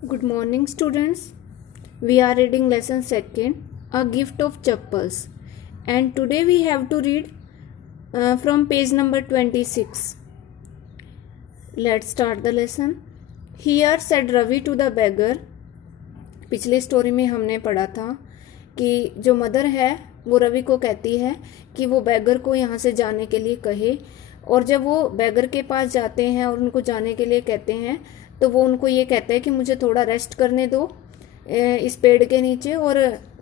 Good morning, students. We are reading lesson second, A Gift of Chappals, and today we have to read from page number 26. Let's start the lesson. Here said Ravi to the beggar. पिछले story में हमने पढ़ा था कि जो mother है वो रवि को कहती है कि वो बैगर को यहाँ से जाने के लिए कहे, और जब वो बैगर के पास जाते हैं और उनको जाने के लिए कहते हैं तो वो उनको ये कहता है कि मुझे थोड़ा रेस्ट करने दो इस पेड़ के नीचे, और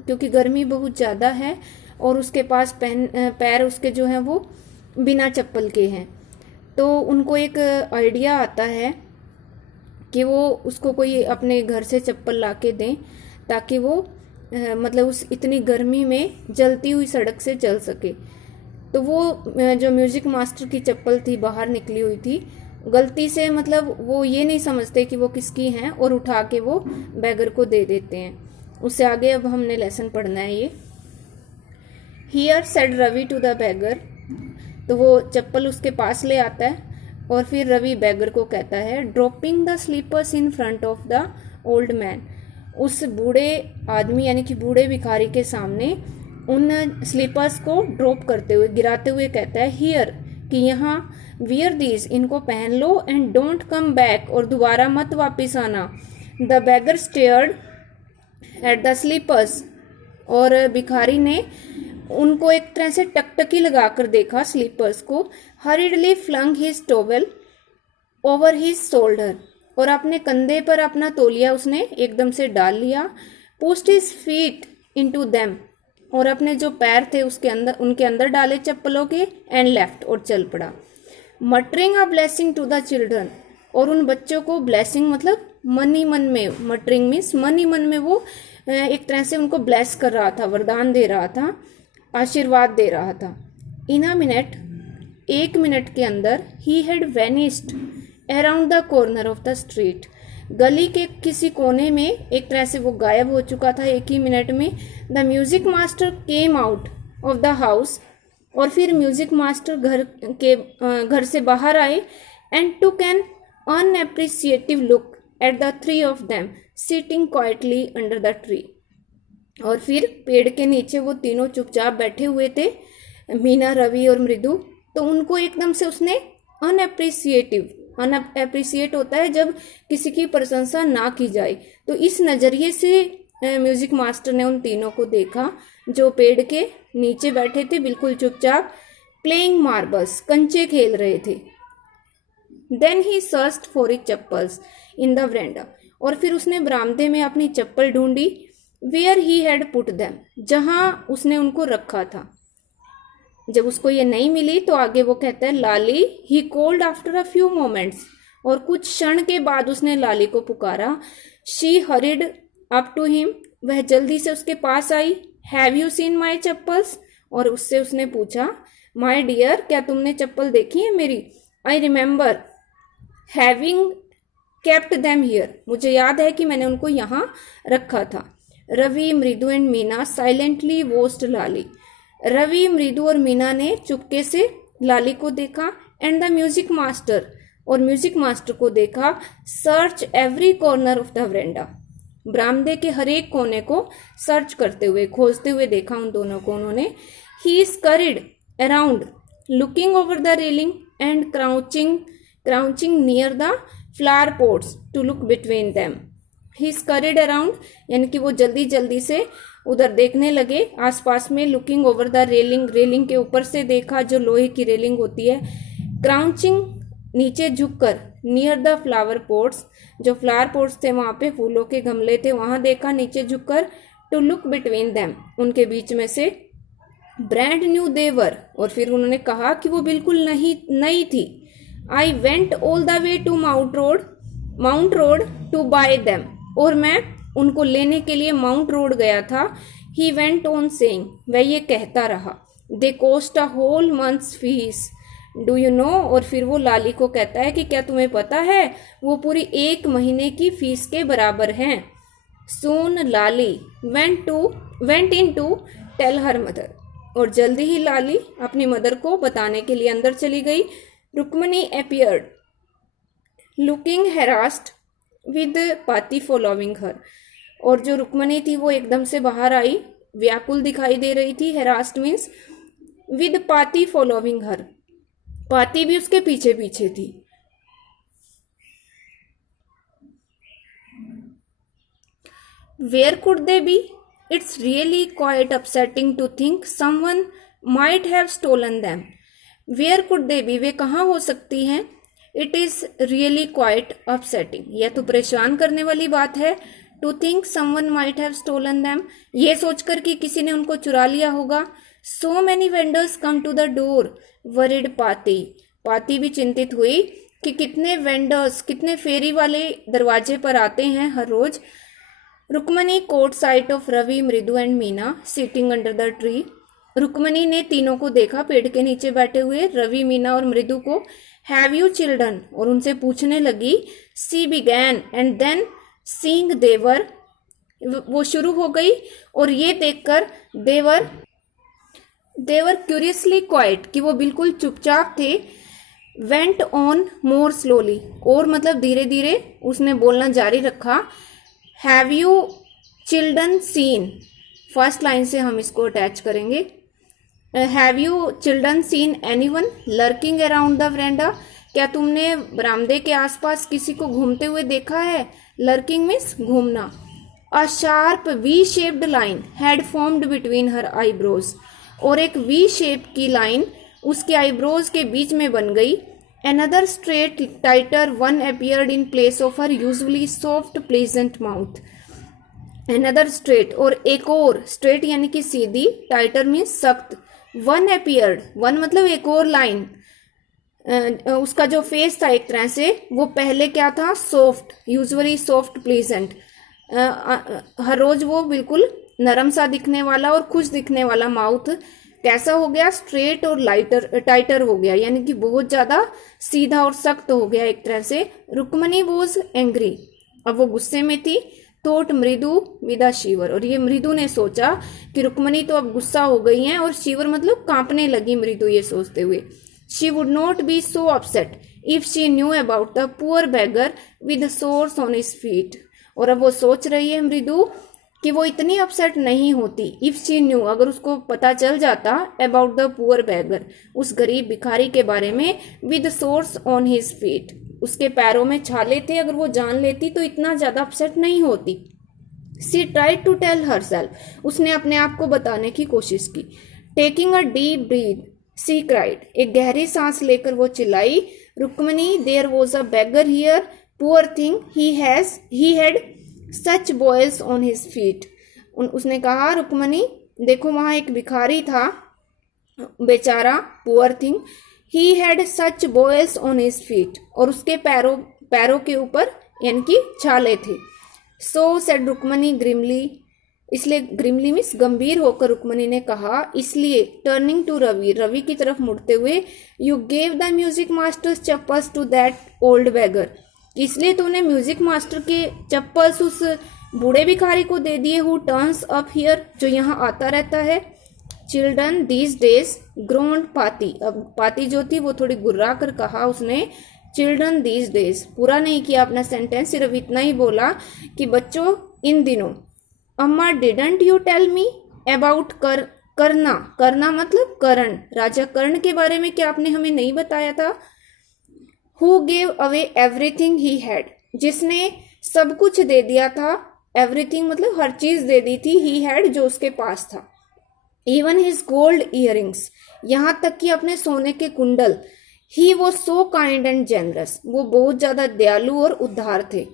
क्योंकि गर्मी बहुत ज़्यादा है और उसके पास पैर उसके जो हैं वो बिना चप्पल के हैं। तो उनको एक आइडिया आता है कि वो उसको कोई अपने घर से चप्पल ला के दें ताकि वो मतलब उस इतनी गर्मी में जलती हुई सड़क से चल सके। तो वो जो म्यूज़िक मास्टर की चप्पल थी बाहर निकली हुई थी, गलती से मतलब वो ये नहीं समझते कि वो किसकी हैं और उठा के वो बैगर को दे देते हैं। उससे आगे अब हमने लेसन पढ़ना है ये। Here said Ravi to the beggar, तो वो चप्पल उसके पास ले आता है और फिर रवि बैगर को कहता है dropping the slippers in front of the old man, उस बूढ़े आदमी यानी कि बूढ़े भिखारी के सामने उन स्लीपर्स को ड्रॉप करते हुए गिराते हुए कहता है हियर, कि यहाँ वियर दीज, इनको पहन लो, एंड डोंट कम बैक, और दोबारा मत वापिस आना। The beggar stared at the slippers, और भिखारी ने उनको एक तरह से टकटकी लगाकर देखा स्लीपर्स को। Hurriedly flung his towel over his shoulder, और अपने कंधे पर अपना तौलिया उसने एकदम से डाल लिया। Pushed his feet into them, और अपने जो पैर थे उसके अंदर उनके अंदर डाले चप्पलों के, एंड लेफ्ट, और चल पड़ा। Muttering a blessing to the children, और उन बच्चों को ब्लेसिंग मतलब मन ही मन में, मटरिंग मीन्स मन ही मन में वो एक तरह से उनको ब्लेस कर रहा था, वरदान दे रहा था, आशीर्वाद दे रहा था। इन अ मिनट, एक मिनट के अंदर, he had vanished around the corner of the street, गली के किसी कोने में एक तरह से वो गायब हो चुका था एक ही मिनट में। The music master came out of the house, और फिर म्यूजिक मास्टर घर से बाहर आए, and took an unappreciative look at the three of them sitting quietly under the tree, और फिर पेड़ के नीचे वो तीनों चुपचाप बैठे हुए थे, मीना, रवि और मृदु। तो उनको एकदम से उसने अनएप्रिसिएट होता है जब किसी की प्रशंसा ना की जाए, तो इस नज़रिए से म्यूजिक मास्टर ने उन तीनों को देखा जो पेड़ के नीचे बैठे थे बिल्कुल चुपचाप, प्लेइंग मार्बल्स, कंचे खेल रहे थे। Then he searched for his chappals in the veranda, और फिर उसने बरामदे में अपनी चप्पल ढूंढी। Where he had put them, जहां उसने उनको रखा था। जब उसको ये नहीं मिली तो आगे वो कहता है Lali, he called after a few moments, और कुछ क्षण के बाद उसने लाली को पुकारा। She hurried up to him, वह जल्दी से उसके पास आई। Have you seen my chappals, और उससे उसने पूछा माई डियर, क्या तुमने चप्पल देखी है मेरी? I remember having kept them here, मुझे याद है कि मैंने उनको यहाँ रखा था। Ravi, Mridu and Meena silently watched लाली, रवि, मृदु और मीना ने चुपके से लाली को देखा। एंड द म्यूजिक मास्टर, और म्यूजिक मास्टर को देखा। Search every corner of the वरांडा, बरामदे के हर एक कोने को सर्च करते हुए, खोजते हुए देखा उन दोनों को उन्होंने। He scurried around looking over the railing and crouching near the flower pots to look between them. He scurried around यानी कि वो जल्दी जल्दी से उधर देखने लगे आसपास में। Looking over the railing, railing के ऊपर से देखा जो लोहे की रेलिंग होती है। क्राउचिंग नीचे झुककर, नियर द फ्लावर पॉट्स, जो फ्लावर पॉट्स थे वहाँ पे फूलों के गमले थे वहाँ देखा नीचे झुककर। टू लुक बिटवीन देम, उनके बीच में से। ब्रांड न्यू देवर, और फिर उन्होंने कहा कि वो बिल्कुल नई थी। I went all the way to Mount Road to buy them, और मैं उनको लेने के लिए माउंट रोड गया था। ही वेंट ऑन सेइंग, वह ये कहता रहा। They cost a whole months fees, do you know, और फिर वो लाली को कहता है कि क्या तुम्हें पता है वो पूरी 1 महीने की फीस के बराबर हैं। Soon Lali went in to tell her mother, और जल्दी ही लाली अपनी मदर को बताने के लिए अंदर चली गई। Rukmini appeared looking harassed with Pati following हर। और जो रुक्मणी थी वो एकदम से बाहर आई, व्याकुल दिखाई दे रही थी, harassed means with Pati following her, Pati भी उसके पीछे पीछे थी। Where could they be? It's really quite upsetting to think someone might have stolen them. Where could they be? वे कहाँ हो सकती हैं? It is really quite upsetting, यह तो परेशान करने वाली बात है। To think someone might have stolen them, ये सोचकर कि किसी ने उनको चुरा लिया होगा। So many vendors come to the door worried Paati, Paati भी चिंतित हुई कि कितने वेंडर्स, कितने फेरी वाले दरवाजे पर आते हैं हर रोज। Rukmini caught sight of Ravi, Mridu and Meena sitting under the tree. Rukmani ने तीनों को देखा पेड़ के नीचे बैठे हुए, रवि, मीना और मृदु को। Have you children? और उनसे पूछने लगी। सी बिगैन एंड देन सीइंग देवर, वो शुरू हो गई और ये देखकर देवर क्यूरियसली क्वाइट, कि वो बिल्कुल चुपचाप थे। वेंट ऑन मोर स्लोली, और मतलब धीरे धीरे उसने बोलना जारी रखा। Have you children seen, first line से हम इसको अटैच करेंगे। Have you children seen anyone lurking around the veranda? क्या तुमने बरामदे के आसपास किसी को घूमते हुए देखा है? लर्किंग मीन्स घूमना। A sharp V shaped line had formed between her eyebrows, और एक वी शेप की लाइन उसके आईब्रोज के बीच में बन गई। Another straight tighter one appeared in place of her usually soft pleasant mouth. Another straight, और एक और straight यानी कि सीधी, tighter means सख्त। One appeared, one मतलब एक और लाइन, उसका जो फेस था एक तरह से, वो पहले क्या था? सॉफ्ट, यूजुअली सॉफ्ट प्लीजेंट, हर रोज वो बिल्कुल नरम सा दिखने वाला और खुश दिखने वाला माउथ कैसा हो गया? स्ट्रेट और टाइटर हो गया, यानी कि बहुत ज्यादा सीधा और सख्त हो गया एक तरह से। रुक्मणी वॉज एंग्री, अब वो गुस्से में थी। थॉट मृदु विद अ शिवर, और ये मृदु ने सोचा कि रुक्मणी तो अब गुस्सा हो गई हैं, और शिवर मतलब कांपने लगी मृदु ये सोचते हुए। She would not be so upset if she knew about the poor beggar with source on his feet. और अब वो सोच रही है मृदु कि वो इतनी अपसेट नहीं होती इफ शी न्यू, अगर उसको पता चल जाता, अबाउट द पुअर बेगर, उस गरीब भिखारी के बारे में, with source on his feet, उसके पैरों में छाले थे, अगर वो जान लेती तो इतना ज्यादा अपसेट नहीं होती। She tried to tell herself, उसने अपने आप को बताने की कोशिश की। Taking a deep breath she cried, एक गहरी सांस लेकर वो चिल्लाई। Rukmani, there was a beggar here, poor thing, he had such boils on his feet. उसने कहा, रुक्मणी देखो वहां एक भिखारी था, बेचारा, poor thing, he had such boils on his feet, और उसके पैरों के ऊपर यानी कि छाले थे। सो सेड रुक्मणी ग्रिमली, इसलिए ग्रिमली मीन्स गंभीर होकर रुक्मणी ने कहा, इसलिए टर्निंग टू रवि, रवि की तरफ मुड़ते हुए, you gave the music master's chappals to that old beggar, इसलिए तूने म्यूजिक मास्टर के चप्पल्स उस बूढ़े भिखारी को दे दिए, हु टर्न्स अप हियर, जो यहाँ आता रहता है। चिल्ड्रन दीज डेज ग्रोन्ड पाती, अब पाती जो थी वो थोड़ी गुर्रा कर कहा उसने, चिल्ड्रन दीज डेज, पूरा नहीं किया अपना सेंटेंस, सिर्फ इतना ही बोला कि बच्चों इन दिनों। अम्मा didn't you tell me about करना मतलब कर्ण, राजा कर्ण के बारे में क्या आपने हमें नहीं बताया था। Who gave away everything he had, जिसने सब कुछ दे दिया था, एवरीथिंग मतलब हर चीज दे दी थी, ही हैड जो उसके पास था। इवन हिज गोल्ड इयरिंग्स, यहाँ तक कि अपने सोने के कुंडल। He was so kind and generous, वो बहुत ज्यादा दयालु और उदार थे।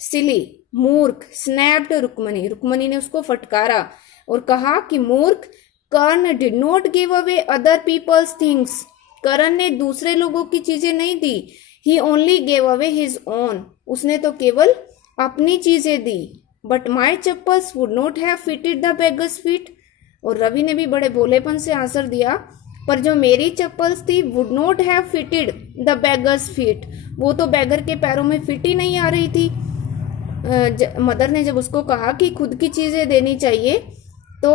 सिली, मूर्ख, स्नैप्ड रुक्मणी, रुक्मणी ने उसको फटकारा और कहा कि मूर्ख, Karna did not give away other people's things, Karna ने दूसरे लोगों की चीजें नहीं दी। He only gave away his own, उसने तो केवल अपनी चीजें दी। But my chappals would not have fitted the beggar's feet, और रवि ने भी बड़े भोलेपन से आंसर दिया, पर जो मेरी चप्पल्स थी, would not have fitted the beggar's feet, वो तो बेगर के पैरों में फिट ही नहीं आ रही थी। मदर ने जब उसको कहा कि खुद की चीजें देनी चाहिए, तो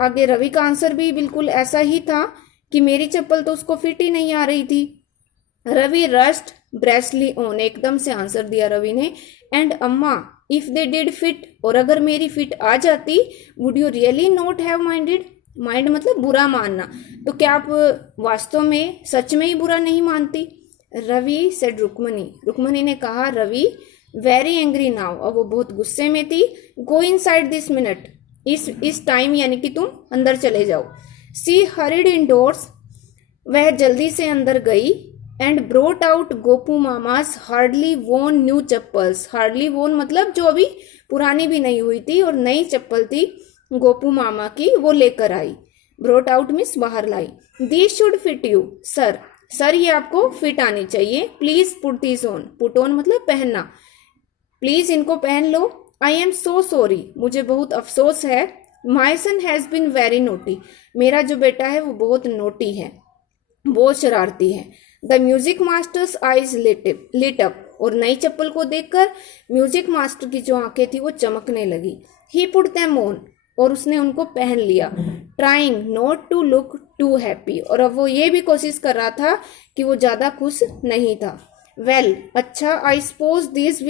आगे रवि का आंसर भी बिल्कुल ऐसा ही था कि मेरी चप्पल तो उसको फिट ही नहीं आ रही थी। रवि रस्ट ब्रेस्टली ऑन, एकदम से आंसर दिया रवि ने। एंड अम्मा इफ दे डिड फिट, और अगर मेरी फिट आ जाती, would you really not have minded, mind मतलब बुरा मानना, तो क्या आप वास्तव में सच में ही बुरा नहीं मानती। रवि सेड रुक्मणी, रुक्मणी ने कहा रवि वेरी एंग्री नाउ, अब वो बहुत गुस्से में थी। गो इनसाइड दिस मिनट, इस टाइम यानी कि तुम अंदर चले जाओ। सी हरिड इनडोर्स, वह जल्दी से अंदर गई। And brought out Gopu mama's hardly वोन न्यू चप्पल्स, हार्डली वोन मतलब जो अभी पुरानी भी नहीं हुई थी और नई चप्पल थी गोपू मामा की, वो लेकर आई। ब्रोट आउट मीन्स बाहर लाई। This should fit you sir, sir ये आपको फिट आनी चाहिए। Please put this on, put on मतलब पहनना, प्लीज इनको पहन लो। आई एम सो सॉरी, मुझे बहुत अफसोस है। माई सन हैज बिन वेरी नोटी, मेरा जो बेटा है वो बहुत नोटी है, बहुत शरारती है। The music master's eyes lit up, और नई चप्पल को देखकर म्यूजिक मास्टर की जो आंखें थी वो चमकने लगी। ही पुट देम ऑन, और उसने उनको पहन लिया। Trying not to look too happy, और अब वो ये भी कोशिश कर रहा था कि वो ज्यादा खुश नहीं था। वेल अच्छा, I suppose these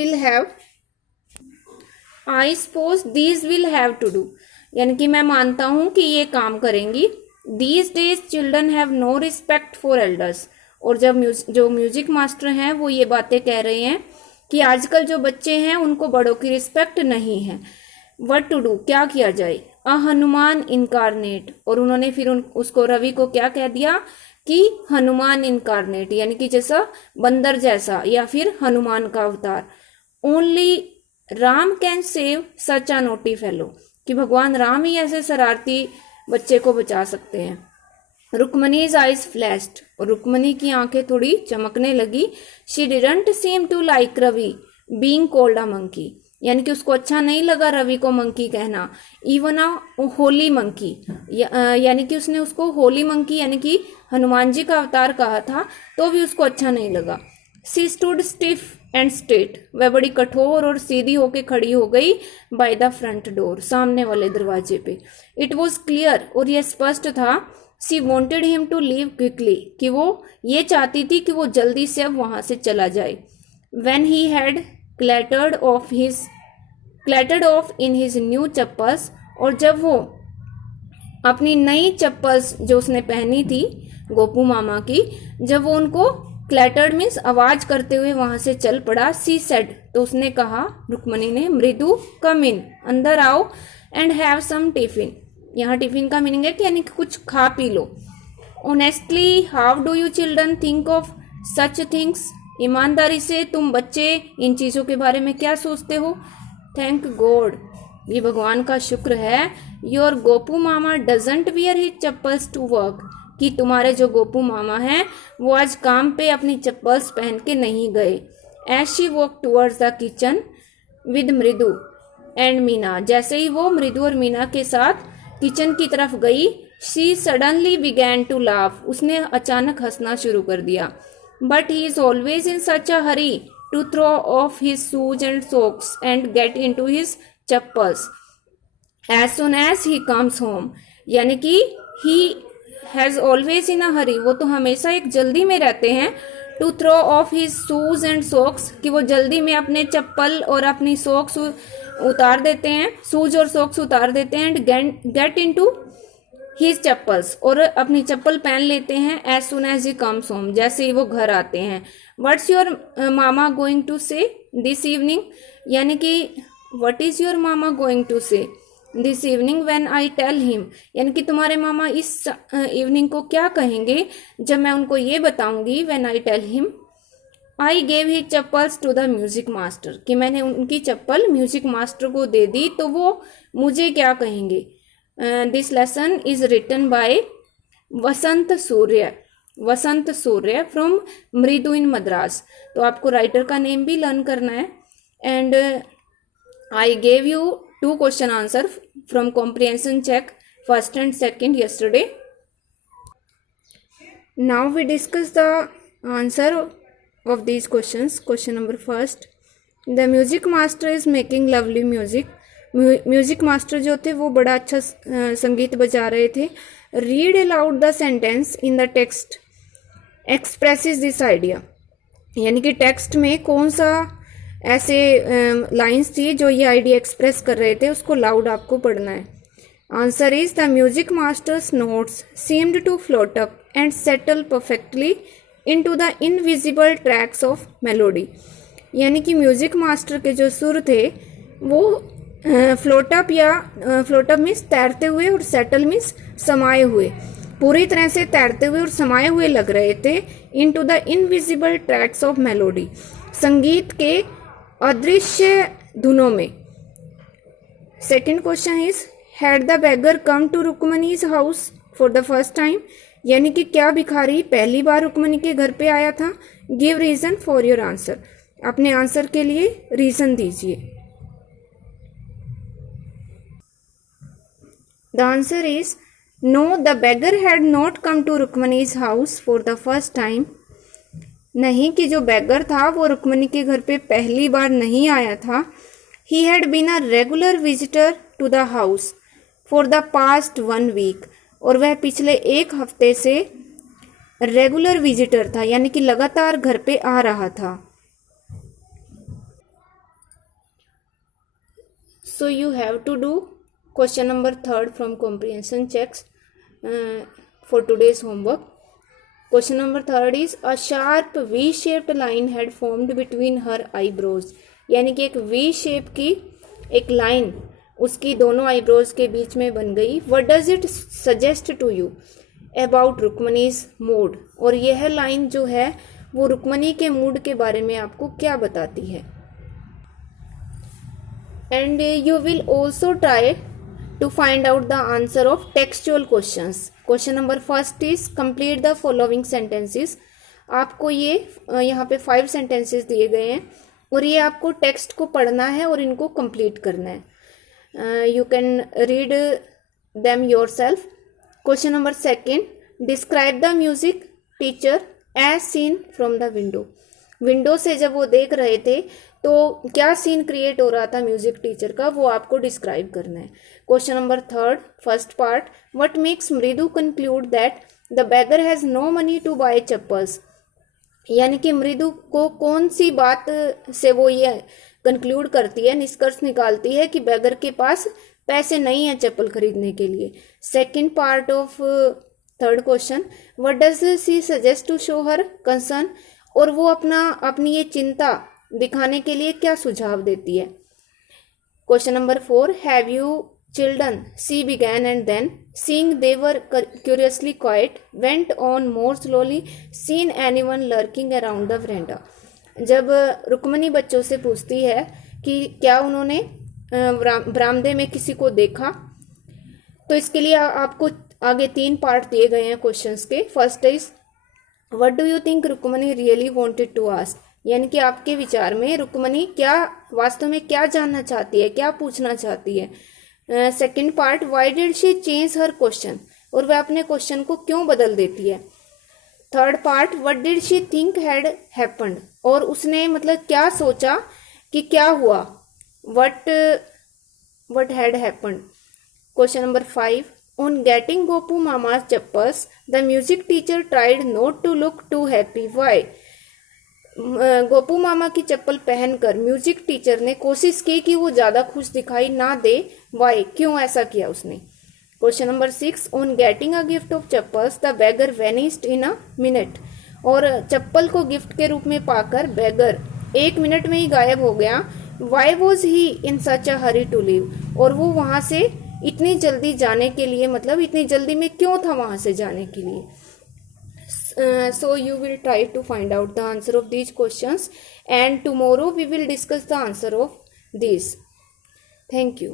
will have to do, यानी कि मैं मानता हूं कि ये काम करेंगी। These days children have no respect for elders, और जब जो म्यूजिक मास्टर हैं वो ये बातें कह रहे हैं कि आजकल जो बच्चे हैं उनको बड़ों की रिस्पेक्ट नहीं है। व्हाट टू डू, क्या किया जाए। अ हनुमान इनकारनेट, और उन्होंने फिर उसको रवि को क्या कह दिया कि हनुमान इनकारनेट, यानी कि जैसा बंदर जैसा या फिर हनुमान का अवतार। Only Ram can save such a naughty fellow, कि भगवान राम ही ऐसे शरारती बच्चे को बचा सकते हैं। रुक्मणीज आइज फ्लैश्ड, और रुक्मणी की आंखें थोड़ी चमकने लगी। She didn't seem to like Ravi being called a monkey, यानी कि उसको अच्छा नहीं लगा रवि को मंकी कहना। इवन अ होली मंकी, यानी कि उसने उसको होली मंकी यानी कि हनुमान जी का अवतार कहा था, तो भी उसको अच्छा नहीं लगा। सी स्टूड स्टिफ एंड स्ट्रेट, वह बड़ी कठोर और सीधी होके खड़ी हो गई। बाय द फ्रंट डोर, सामने वाले दरवाजे पे। इट वॉज क्लियर, और यह स्पष्ट था। She wanted him to leave quickly, कि वो ये चाहती थी कि वो जल्दी से अब वहां से चला जाए। When he had clattered off in his new chappals, और जब वो अपनी नई चप्पल्स जो उसने पहनी थी गोपू मामा की, जब वो उनको क्लैटर्ड मीन्स आवाज करते हुए वहां से चल पड़ा। सी सेड, तो उसने कहा रुक्मणी ने, मृदु कम इन, अंदर आओ। एंड हैव सम टिफिन, यहाँ टिफिन का मीनिंग है कि यानी कि कुछ खा P low. Honestly how do you children think of such things, ईमानदारी से तुम बच्चे इन चीजों के बारे में क्या सोचते हो। थैंक गॉड, ये भगवान का शुक्र है। योर गोपू मामा doesn't wear his chappals to work, कि तुम्हारे जो गोपू मामा हैं वो आज काम पे अपनी चप्पल्स पहन के नहीं गए। As she walk towards the kitchen with Mridu and Meena, जैसे ही वो मृदु और मीना के साथ किचन की तरफ गई, she suddenly began to laugh, उसने अचानक हंसना शुरू कर दिया। But he is always in such a hurry to throw off his shoes and socks and get into his chappals as soon as he comes home, यानी कि ही हैज ऑलवेज इन अ हरी, वो तो हमेशा एक जल्दी में रहते हैं। To throw off his shoes and socks, कि वो जल्दी में अपने चप्पल और अपनी सॉक्स उतार देते हैं, शूज और सॉक्स उतार देते हैं। And get into his chappals, और अपनी चप्पल पहन लेते हैं। As soon as he comes home, जैसे ही वो घर आते हैं। What's your mama going to say this evening, यानी कि what is your mama going to say this evening when I tell him, यानी कि तुम्हारे मामा इस इवनिंग को क्या कहेंगे जब मैं उनको ये बताऊंगी। When I tell him I gave his chappals to the music master, कि मैंने उनकी चप्पल म्यूजिक मास्टर को दे दी, तो वो मुझे क्या कहेंगे। This lesson is written by Vasant Surya from Mridu in Madras, तो आपको राइटर का नेम भी लर्न करना है। And I gave you 2 question answer from comprehension check first and second yesterday. Now we discuss the answer of these questions. Question number 1, the music master is making lovely music. Music master जो थे वो बड़ा अच्छा संगीत बजा रहे थे। Read aloud the sentence in the text expresses this idea, यानी कि टेक्स्ट में कौन सा ऐसे लाइंस थी जो ये आइडिया एक्सप्रेस कर रहे थे, उसको लाउड आपको पढ़ना है। Answer is the music master's notes seemed to float up and settle perfectly into the invisible tracks of melody. यानी कि म्यूजिक मास्टर के जो सुर थे वो फ्लोटअप मीन्स तैरते हुए और सेटल मीन्स समाये हुए, पूरी तरह से तैरते हुए और समाये हुए लग रहे थे into the invisible tracks of melody, संगीत के अदृश्य धुनों में। Second question is had the beggar come to रुक्मनीज house for the first time. यानी कि क्या भिखारी पहली बार रुक्मणी के घर पे आया था। Give reason for your answer. अपने आंसर के लिए रीजन दीजिए। The answer is no, the beggar had not come to रुक्मनीज house for the first time. नहीं, कि जो बेगर था वो रुक्मणी के घर पे पहली बार नहीं आया था। He had been a regular visitor to the house for the past 1 week. और वह पिछले 1 हफ्ते से रेगुलर विजिटर था, यानी कि लगातार घर पे आ रहा था। So you have to do question number 3 from comprehension checks for today's homework. Question number 3 is a sharp V-shaped line had formed between her eyebrows. यानी कि एक V shape की एक लाइन उसकी दोनों आईब्रोज के बीच में बन गई। What does it suggest to you about रुक्मनी's mood? और यह लाइन जो है वो रुक्मणी के मूड के बारे में आपको क्या बताती है। And you will also try to find out the answer of textual questions. Question number 1 is complete the following sentences. आपको ये यहाँ पे 5 sentences दिए गए हैं और ये आपको टेक्स्ट को पढ़ना है और इनको कंप्लीट करना है। You can read them yourself. Question number 2, describe the music teacher as seen from the window. Window से जब वो देख रहे थे तो क्या सीन क्रिएट हो रहा था म्यूजिक टीचर का, वो आपको डिस्क्राइब करना है। Question number 3, first part, what makes Mridu conclude that the beggar has no money to buy chappals. यानी कि मृदु को कौन सी बात से वो ये कंक्लूड करती है, निष्कर्ष निकालती है कि बेगर के पास पैसे नहीं है चप्पल खरीदने के लिए। Second part of 3rd question, what does she suggest to show her concern. और वो अपनी ये चिंता दिखाने के लिए क्या सुझाव देती है। Question number 4, have you children, she began and then seeing they were curiously quiet went on more slowly seen anyone lurking around the veranda. जब रुक्मणी बच्चों से पूछती है कि क्या उन्होंने बरामदे में किसी को देखा, तो इसके लिए आपको आगे 3 पार्ट दिए गए हैं क्वेश्चंस के। First is what do you think Rukmani really wanted to ask. यानी कि आपके विचार में रुक्मणी क्या वास्तव में क्या जानना चाहती है, क्या पूछना चाहती है। Second part, why did she change her question. और वह अपने क्वेश्चन को क्यों बदल देती है। Third part, what did she think had happened. और उसने मतलब क्या सोचा कि क्या हुआ, what had happened. Question number 5, on getting Gopu mama's chappals the music teacher tried not to look too happy. Why. Gopu मामा की चप्पल पहनकर म्यूजिक टीचर ने कोशिश की कि वो ज्यादा खुश दिखाई ना दे। वाई, क्यों ऐसा किया उसने। Question number 6, on getting a gift of chappals the beggar vanished in a minute. और चप्पल को गिफ्ट के रूप में पाकर बेगर 1 मिनट में ही गायब हो गया। Why was he in such a hurry to leave. और वो वहां से इतनी जल्दी जाने के लिए, मतलब इतनी जल्दी में क्यों था वहां से जाने के लिए। So you will try to find out the answer of these questions and tomorrow we will discuss the answer of these. Thank you.